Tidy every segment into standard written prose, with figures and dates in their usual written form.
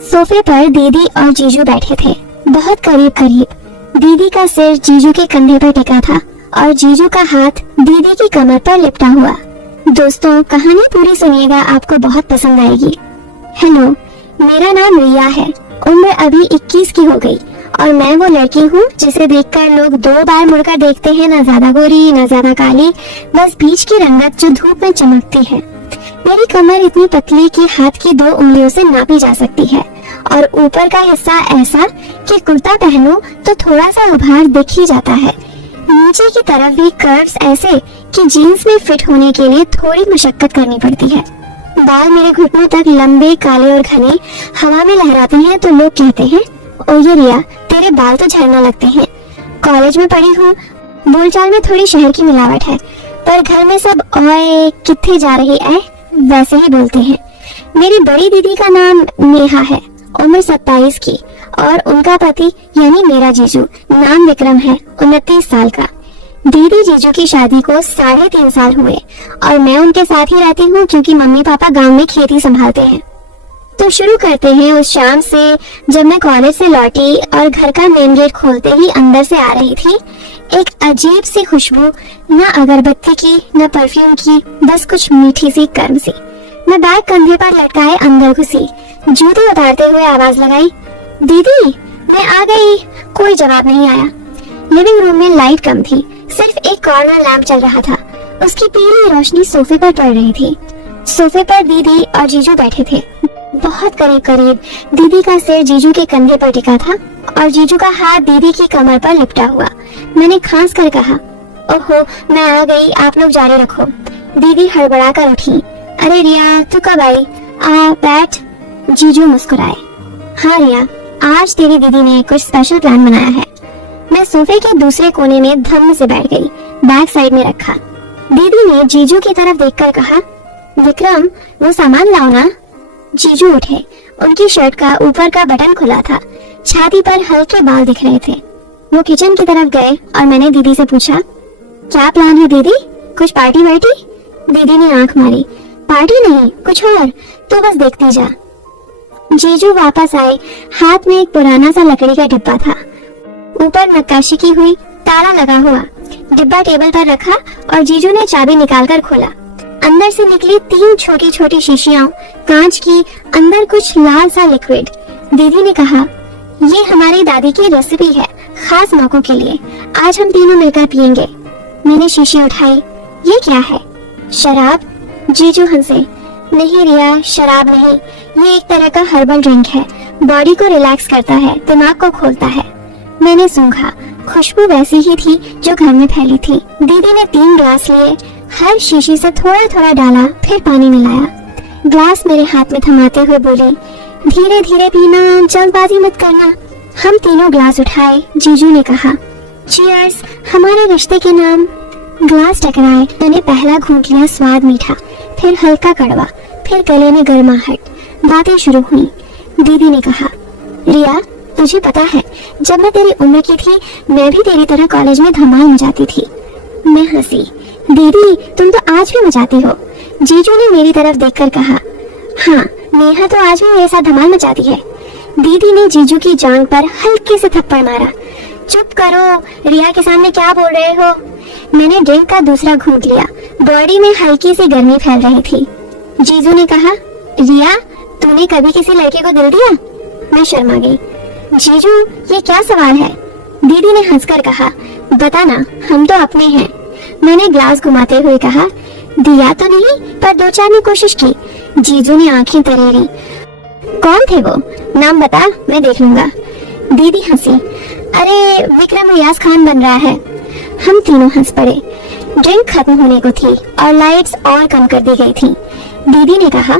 सोफे पर दीदी और जीजू बैठे थे, बहुत करीब करीब। दीदी का सिर जीजू के कंधे पर टिका था और जीजू का हाथ दीदी की कमर पर लिपटा हुआ। दोस्तों, कहानी पूरी सुनिएगा, आपको बहुत पसंद आएगी। हेलो, मेरा नाम रिया है। उम्र अभी 21 की हो गई और मैं वो लड़की हूँ जिसे देखकर लोग 2 बार मुड़कर देखते हैं। ना ज्यादा गोरी ना ज्यादा काली, बस बीच की रंगत जो धूप में चमकती है। मेरी कमर इतनी पतली कि हाथ की 2 उंगलियों से नापी जा सकती है और ऊपर का हिस्सा ऐसा कि कुर्ता पहनो तो थोड़ा सा उभार दिख ही जाता है। नीचे की तरफ भी कर्व्स ऐसे कि जीन्स में फिट होने के लिए थोड़ी मशक्कत करनी पड़ती है। बाल मेरे घुटनों तक लंबे, काले और घने हवा में लहराते हैं तो लोग कहते हैं, ओ ये रिया, तेरे बाल तो झड़ना लगते हैं। कॉलेज में पढ़ी हूँ, बोलचाल में थोड़ी शहर की मिलावट है, पर घर में सब ओए कित्थे जा रही है वैसे ही बोलते हैं। मेरी बड़ी दीदी का नाम नेहा है, उम्र 27 की, और उनका पति यानी मेरा जीजू नाम विक्रम है, 29 साल का। दीदी जीजू की शादी को 3.5 साल हुए और मैं उनके साथ ही रहती हूँ क्योंकि मम्मी पापा गांव में खेती संभालते हैं। तो शुरू करते हैं उस शाम से जब मैं कॉलेज से लौटी और घर का मेन गेट खोलते ही अंदर से आ रही थी एक अजीब सी खुशबू, न अगरबत्ती की न परफ्यूम की, बस कुछ मीठी सी कर्म सी। मैं बैग कंधे पर लटकाए अंदर घुसी, जूते उतारते हुए आवाज लगाई, दीदी मैं आ गई। कोई जवाब नहीं आया। लिविंग रूम में लाइट कम थी, सिर्फ एक कॉर्नर लैंप चल रहा था। उसकी पीली रोशनी सोफे पर पड़ रही थी। सोफे पर दीदी और जीजू बैठे थे, बहुत करीब करीब। दीदी का सिर जीजू के कंधे पर टिका था और जीजू का हाथ दीदी की कमर पर लिपटा हुआ। मैंने खांस कर कहा, ओहो मैं आ गई, आप लोग जारी रखो। दीदी हड़बड़ा कर उठी, अरे रिया तू कब आई, आ बैठ। जीजू मुस्कुराए, हाँ रिया, आज तेरी दीदी ने कुछ स्पेशल प्लान बनाया है। मैं सोफे के दूसरे कोने में धम्म से बैठ गई, बैग साइड में रखा। दीदी ने जीजू की तरफ देखकर कहा, विक्रम वो सामान लाओ ना। जीजू उठे, उनकी शर्ट का ऊपर का बटन खुला था, छाती पर हल्के बाल दिख रहे थे। वो किचन की तरफ गए और मैंने दीदी से पूछा, क्या प्लान है दीदी, कुछ पार्टी वार्टी? दीदी ने आंख मारी, पार्टी नहीं कुछ और, तो बस देखती जा। जीजू वापस आए, हाथ में एक पुराना सा लकड़ी का डिब्बा था, ऊपर नक्काशी की हुई, ताला लगा हुआ। डिब्बा टेबल पर रखा और जीजू ने चाबी निकालकर खोला। अंदर से निकली 3 छोटी छोटी शीशियां, कांच की, अंदर कुछ लाल सा लिक्विड। दीदी ने कहा, ये हमारी दादी की रेसिपी है, खास मौकों के लिए, आज हम तीनों मिलकर पियेंगे। मैंने शीशी उठाई, ये क्या है? शराब? जीजू हंसे, नहीं रिया शराब नहीं, ये एक तरह का हर्बल ड्रिंक है, बॉडी को रिलैक्स करता है, दिमाग को खोलता है। मैंने सूंघा, खुशबू वैसी ही थी जो घर में फैली थी। दीदी ने 3 ग्लास लिए, हर शीशी से थोड़ा थोड़ा डाला, फिर पानी मिलाया। ग्लास मेरे हाथ में थमाते हुए बोली, धीरे धीरे पीना, जल्दबाजी मत करना। हम तीनों ग्लास उठाए। जीजू ने कहा, चीयर्स हमारे रिश्ते के नाम। ग्लास टकराए, मैंने पहला घूंट लिया, स्वाद मीठा, फिर हल्का कड़वा, फिर गले में गर्माहट। बातें शुरू हुई। दीदी ने कहा, रिया तुझे पता है जब मैं तेरी उम्र की थी मैं भी तेरी तरह कॉलेज में धमाल मचाती थी। मैं हंसी, दीदी तुम तो आज भी मचाती हो। जीजू ने मेरी तरफ देखकर कहा, हाँ नेहा तो आज भी मेरे साथ धमाल मचाती है। दीदी ने जीजू की जांघ पर हल्के से थप्पड़ मारा, चुप करो, रिया के सामने क्या बोल रहे हो। मैंने ड्रिंक का दूसरा घूंट लिया, बॉडी में हल्की सी गर्मी फैल रही थी। जीजू ने कहा, रिया तूने कभी किसी लड़के को दिल दिया? मैं शर्मा गई। जीजू ये क्या सवाल है? दीदी ने हंसकर कहा, बता ना, हम तो अपने हैं। मैंने ग्लास घुमाते हुए कहा, दिया तो नहीं पर 2-4 ने कोशिश की। जीजू ने आंखें तरेरी, कौन थे वो, नाम बता मैं देख लूंगा। दीदी हंसी, अरे विक्रम रियाज खान बन रहा है। हम तीनों हंस पड़े। ड्रिंक खत्म होने को थी और लाइट्स और कम कर दी गई थी। दीदी ने कहा,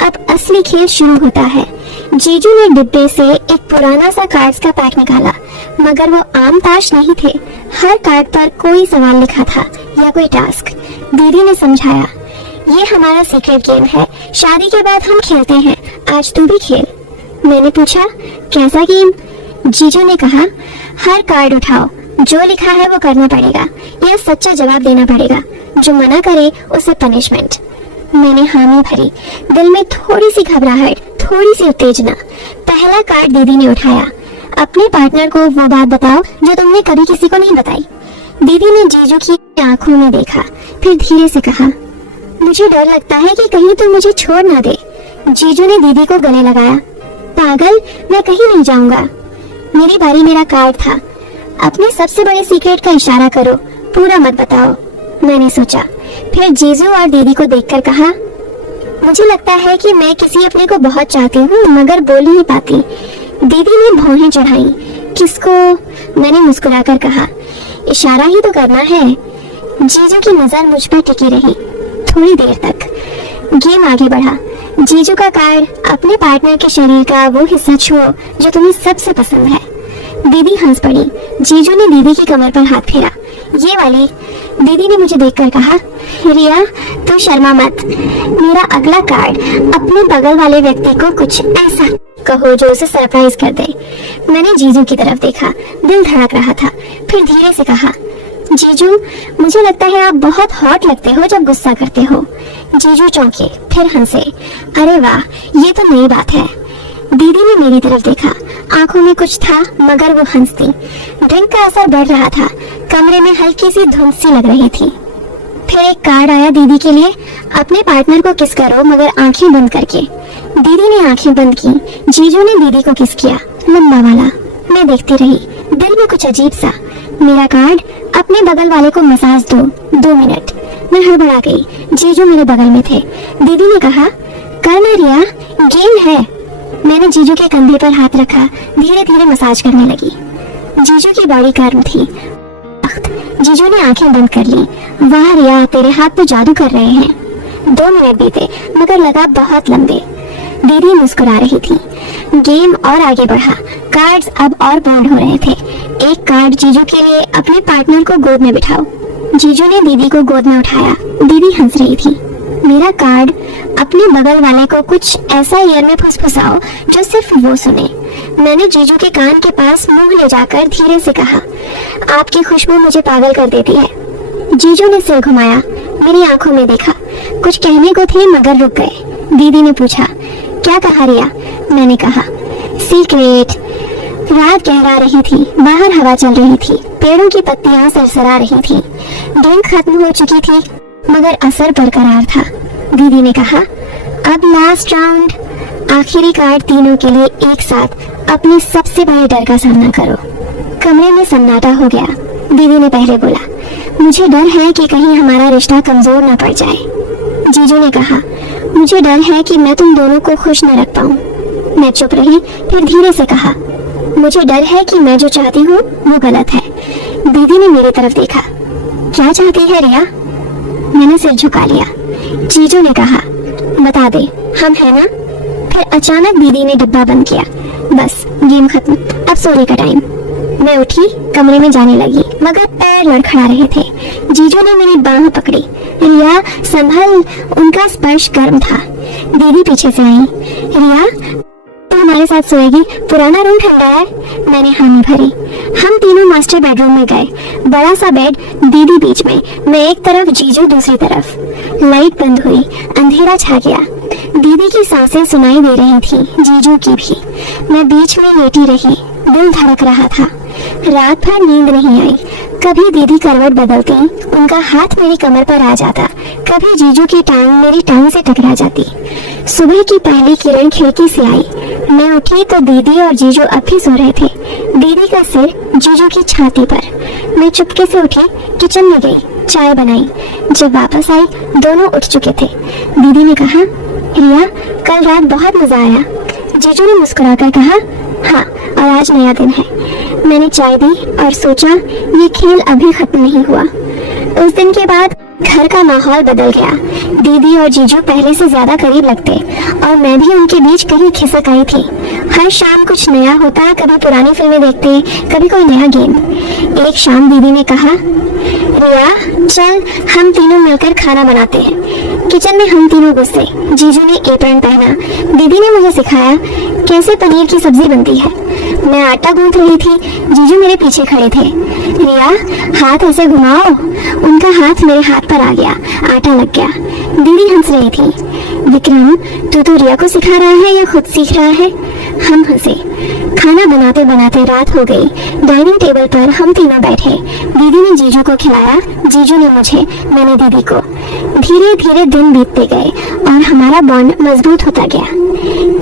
अब असली खेल शुरू होता है। जीजू ने डिब्बे से एक पुराना सा कार्ड्स का पैक निकाला, मगर वो आम ताश नहीं थे। हर कार्ड पर कोई सवाल लिखा था या कोई टास्क। दीदी ने समझाया, ये हमारा सीक्रेट गेम है, शादी के बाद हम खेलते हैं, आज तू भी खेल। मैंने पूछा, कैसा गेम? जीजू ने कहा, हर कार्ड उठाओ, जो लिखा है वो करना पड़ेगा या सच्चा जवाब देना पड़ेगा, जो मना करे उसे पनिशमेंट। मैंने हामी भरी, दिल में थोड़ी सी घबराहट, थोड़ी सी उत्तेजना। पहला कार्ड दीदी ने उठाया। अपने पार्टनर को वो बात बताओ जो तुमने कभी किसी को नहीं बताई। दीदी ने जीजू की आंखों में देखा, फिर धीरे से कहा, मुझे डर लगता है कि कहीं तुम मुझे छोड़ ना दे। जीजू ने दीदी को गले लगाया। पागल, मैं कहीं नहीं जाऊंगा। मेरी बारी, मेरा कार्ड था। अपने सबसे बड़े सीक्रेट का इशारा करो, पूरा मत बताओ। मैंने सोचा, फिर जीजू और दीदी को देखकर कहा, मुझे लगता है कि मैं किसी अपने को बहुत चाहती हूँ मगर बोल नहीं पाती। दीदी ने भौहें चढ़ाई। किसको? मैंने मुस्कुराकर कहा, इशारा ही तो करना है। जीजू की नजर मुझ पर टिकी रही थोड़ी देर तक। गेम आगे बढ़ा। जीजू का कार्ड, अपने पार्टनर के शरीर का वो हिस्सा छुओ जो तुम्हें सबसे पसंद है। दीदी हंस पड़ी। जीजू ने दीदी की कमर पर हाथ फेरा। ये वाली। दीदी ने मुझे देखकर कहा, रिया तू शर्मा मत। मेरा अगला कार्ड, अपने बगल वाले व्यक्ति को कुछ ऐसा कहो जो उसे सरप्राइज कर दे। मैंने जीजू की तरफ देखा, दिल धड़क रहा था। फिर धीरे से कहा, जीजू मुझे लगता है आप बहुत हॉट लगते हो जब गुस्सा करते हो। जीजू चौंके, फिर हंसे। अरे वाह, ये तो नई बात है। दीदी ने मेरी तरफ देखा, आंखों में कुछ था मगर वो हंसती। ड्रिंक का असर बढ़ रहा था, कमरे में हल्की सी धुंध सी लग रही थी। फिर एक कार्ड आया दीदी के लिए, अपने पार्टनर को किस करो मगर आंखें बंद करके। दीदी ने आंखें बंद की। जीजू ने दीदी को किस किया, लंबा वाला। मैं देखती रही, दिल में कुछ अजीब सा। मेरा कार्ड, अपने बगल वाले को मसाज दो, 2 मिनट। मैं हड़बड़ा गई। जीजू मेरे बगल में थे। दीदी ने कहा, करना रिया, गेम है। मैंने जीजू के कंधे पर हाथ रखा, धीरे धीरे मसाज करने लगी। जीजू की बॉडी गर्म थी। जीजू ने आंखें बंद कर ली। वाह रिया, तेरे हाथ तो जादू कर रहे हैं। 2 मिनट बीते मगर लगा बहुत लंबे। दीदी मुस्कुरा रही थी। गेम और आगे बढ़ा। कार्ड्स अब और बाउंड हो रहे थे। एक कार्ड जीजू के लिए, अपने पार्टनर को गोद में बिठाओ। जीजू ने दीदी को गोद में उठाया। दीदी हंस रही थी। मेरा कार्ड, अपने बगल वाले को कुछ ऐसा ईयर में फुसफुसाओ जो सिर्फ वो सुने। मैंने जीजू के कान के पास मुंह ले जाकर धीरे से कहा, आपकी खुशबू मुझे पागल कर देती है। जीजू ने सिर घुमाया, मेरी आंखों में देखा। कुछ कहने को थे मगर रुक गए। दीदी ने पूछा, क्या कहा रिया? मैंने कहा, सीक्रेट। रात गहरा रही थी, बाहर हवा चल रही थी, पेड़ों की पत्तियां सरसरा रही थी। ड्रिंक खत्म हो चुकी थी मगर असर बरकरार था। दीदी ने कहा, अब लास्ट राउंड, आखिरी कार्ड तीनों के लिए एक साथ अपने सबसे बड़े डर का सामना करो। कमरे में सन्नाटा हो गया। दीदी ने पहले बोला, मुझे डर है कि कहीं हमारा रिश्ता कमजोर ना पड़ जाए। जीजू ने कहा, मुझे डर है कि मैं तुम दोनों को खुश न रख पाऊं। मैं चुप रही, फिर धीरे से कहा, मुझे डर है कि मैं जो चाहती हूँ वो गलत है। दीदी ने मेरी तरफ देखा, क्या चाहती है रिया? मैंने सिर झुका लिया। जीजू ने कहा, बता दे, हम है ना? फिर अचानक दीदी ने डिब्बा बंद किया। बस, गेम खत्म, अब सोने का टाइम। मैं उठी, कमरे में जाने लगी मगर पैर लड़खड़ा रहे थे। जीजू ने मेरी बांह पकड़ी। रिया संभल, उनका स्पर्श गर्म था। दीदी पीछे से आई। रिया तू हमारे साथ सोएगी, पुराना रूम ठंडा है। मैंने हामी भरी। हम तीनों मास्टर बेडरूम में गए। बड़ा सा बेड, दीदी बीच में, मैं एक तरफ, जीजू दूसरी तरफ। लाइट बंद हुई, अंधेरा छा गया। दीदी की सांसें सुनाई दे रही थी, जीजू की भी। मैं बीच में लेटी रही, दिल धड़क रहा था। रात भर नींद नहीं आई। कभी दीदी करवट बदलती, उनका हाथ मेरी कमर पर आ जाता, कभी जीजू की टांग मेरी टांग से टकरा जाती। सुबह की पहली किरण खिड़की से आई। मैं उठी तो दीदी और जीजू अब भी सो रहे थे। दीदी का सिर जीजू की छाती पर। मैं चुपके से उठी, किचन में गई, चाय बनाई। जब वापस आई, दोनों उठ चुके थे। दीदी ने कहा, रिया कल रात बहुत मजा आया। जीजू ने मुस्कुराकर कहा, हाँ, और आज नया दिन है। मैंने चाय दी और सोचा ये खेल अभी खत्म नहीं हुआ। उस दिन के बाद घर का माहौल बदल गया। दीदी और जीजू पहले से ज्यादा करीब लगते और मैं भी उनके बीच कहीं खिसक आई थी। हर शाम कुछ नया होता, कभी पुरानी फिल्में देखते, कभी कोई नया गेम। एक शाम दीदी ने कहा, रिया चल हम तीनों मिलकर खाना बनाते हैं। किचन में हम तीनों घुसे। जीजू ने एप्रन पहना। दीदी ने मुझे सिखाया कैसे पनीर की सब्जी बनती है। मैं आटा गूंथ रही थी, जीजू मेरे पीछे खड़े थे। रिया हाथ ऐसे घुमाओ। उनका हाथ मेरे हाथ पर आ गया, आटा लग गया। दीदी हंस रही थी। विक्रम, तू तो रिया को सिखा रहा है या खुद सीख रहा है? हम हंसे। खाना बनाते बनाते रात हो गई। डाइनिंग टेबल पर हम तीनों बैठे। दीदी ने जीजू को खिलाया, जीजू ने मुझे, मैंने दीदी को। धीरे धीरे दिन बीतते गए और हमारा बॉन्ड मजबूत होता गया।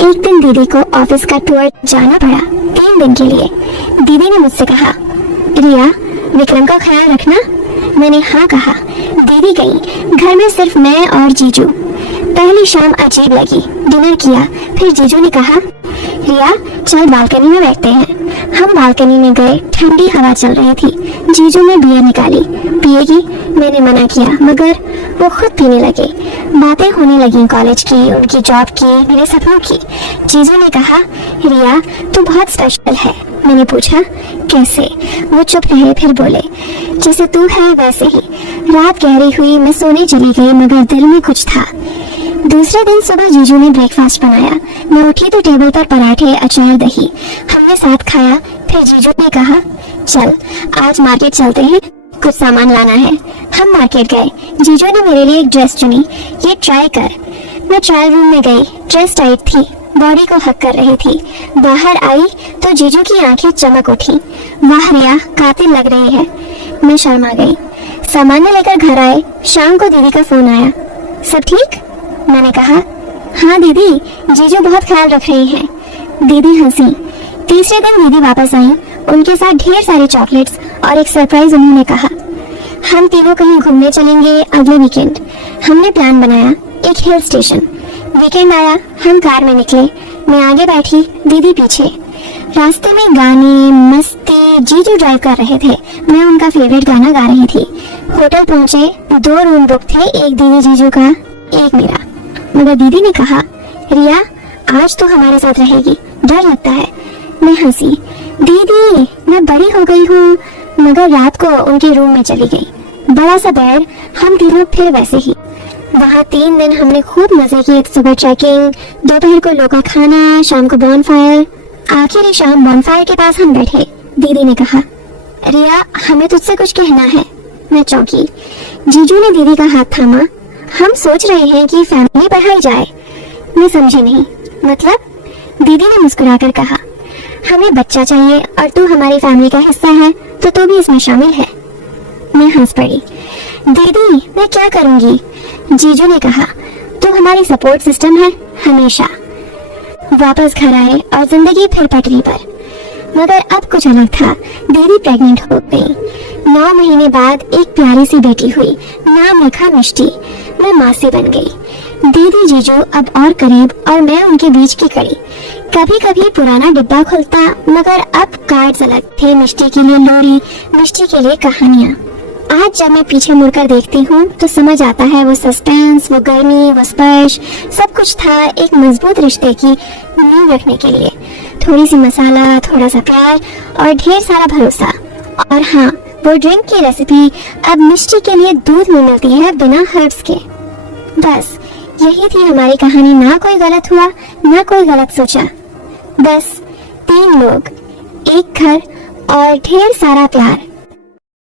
एक दिन दीदी को ऑफिस का टूर जाना पड़ा 3 दिन के लिए। दीदी ने मुझसे कहा, रिया, विक्रम का ख्याल रखना। मैंने हाँ कहा। दीदी गई। घर में सिर्फ मैं और जीजू। पहली शाम अजीब लगी। डिनर किया, फिर जीजू ने कहा, रिया चल बालकनी में बैठते हैं। हम बालकनी में गए। ठंडी हवा चल रही थी। जीजू ने बियर निकाली। पिएगी? मैंने मना किया, मगर वो खुद पीने लगे। बातें होने लगी कॉलेज की, उनकी जॉब की, मेरे सपनों की। जीजू ने कहा, रिया तू बहुत स्पेशल है। मैंने पूछा, कैसे? वो चुप रहे, फिर बोले, जैसे तू है वैसे ही। रात गहरी हुई, मैं सोने चली गई, मगर दिल में कुछ था। दूसरे दिन सुबह जीजू ने ब्रेकफास्ट बनाया। मैं उठी तो टेबल पर पराठे, अचार, दही। हमने साथ खाया। फिर जीजू ने कहा, चल आज मार्केट चलते हैं, कुछ सामान लाना है। हम मार्केट गए। जीजू ने मेरे लिए एक ड्रेस चुनी, ये ट्राई कर। मैं ट्रायल रूम में गई। ड्रेस टाइट थी, बॉडी को हक कर रही थी। बाहर आई तो जीजू की आंखें चमक उठी। वाह रिया, कातिल लग रही है। मैं शर्मा गई। सामान लेकर घर आए। शाम को दीदी का फोन आया, सब ठीक? मैंने कहा, हाँ दीदी, जीजू बहुत ख्याल रख रही हैं। दीदी हंसी। तीसरे दिन दीदी वापस आई। उनके साथ ढेर सारे चॉकलेट्स और एक सरप्राइज। उन्होंने कहा, हम तीनों कहीं घूमने चलेंगे अगले वीकेंड। हमने प्लान बनाया, एक हिल स्टेशन। वीकेंड आया, हम कार में निकले। मैं आगे बैठी, दीदी पीछे। रास्ते में गाने, मस्ती। जीजू ड्राइव कर रहे थे, मैं उनका फेवरेट गाना गा रही थी। होटल पहुंचे। 2 रूम बुक थे, एक दीदी जीजू का, एक मेरा। मगर दीदी ने कहा, रिया आज तो हमारे साथ रहेगी, डर लगता है। मैं हंसी। दीदी मैं बड़ी हो गई हूँ। मगर रात को उनके रूम में चली गई। बड़ा सा बेड, हम तीनों फिर वैसे ही। वहाँ 3 दिन हमने खूब मजे किए। सुबह ट्रैकिंग, दोपहर को लोकल खाना, शाम को बॉनफायर। आखिरी शाम बॉनफायर के पास हम बैठे। दीदी ने कहा, रिया हमें तुझसे कुछ कहना है। मैं चौंकी। जीजू ने दीदी का हाथ थामा। हम सोच रहे हैं कि फैमिली बढ़ाई जाए। मैं समझी नहीं। मतलब? दीदी ने मुस्कुराकर कहा, हमें बच्चा चाहिए और तू हमारी फैमिली का हिस्सा है तो तू भी इसमें शामिल है। मैं हंस पड़ी। दीदी मैं क्या करूंगी? जीजू ने कहा, तू हमारी सपोर्ट सिस्टम है हमेशा। वापस घर आए और जिंदगी फिर पटरी पर। मगर अब कुछ अलग था। दीदी प्रेग्नेंट हो गई। 9 महीने बाद एक प्यारी सी बेटी हुई। नाम रखा मिष्टी। मैं मासी बन गई। दीदी जीजू अब और करीब और मैं उनके बीच की कड़ी। कभी कभी पुराना डिब्बा खुलता, मगर अब कार्ड्स अलग थे। मिष्टी के लिए लोरी, मिष्टी के लिए कहानियाँ। आज जब मैं पीछे मुड़कर देखती हूँ तो समझ आता है वो सस्पेंस, वो गर्मी, वो स्पर्श, सब कुछ था एक मजबूत रिश्ते की नींव रखने के लिए। थोड़ी सी मसाला, थोड़ा सा प्यार और ढेर सारा भरोसा। और हाँ, वो ड्रिंक की रेसिपी अब मिष्टी के लिए दूध में मिलती है बिना हर्ब्स के। बस यही थी हमारी कहानी। ना कोई गलत हुआ, ना कोई गलत सोचा। बस 3 लोग, एक घर और ढेर सारा प्यार।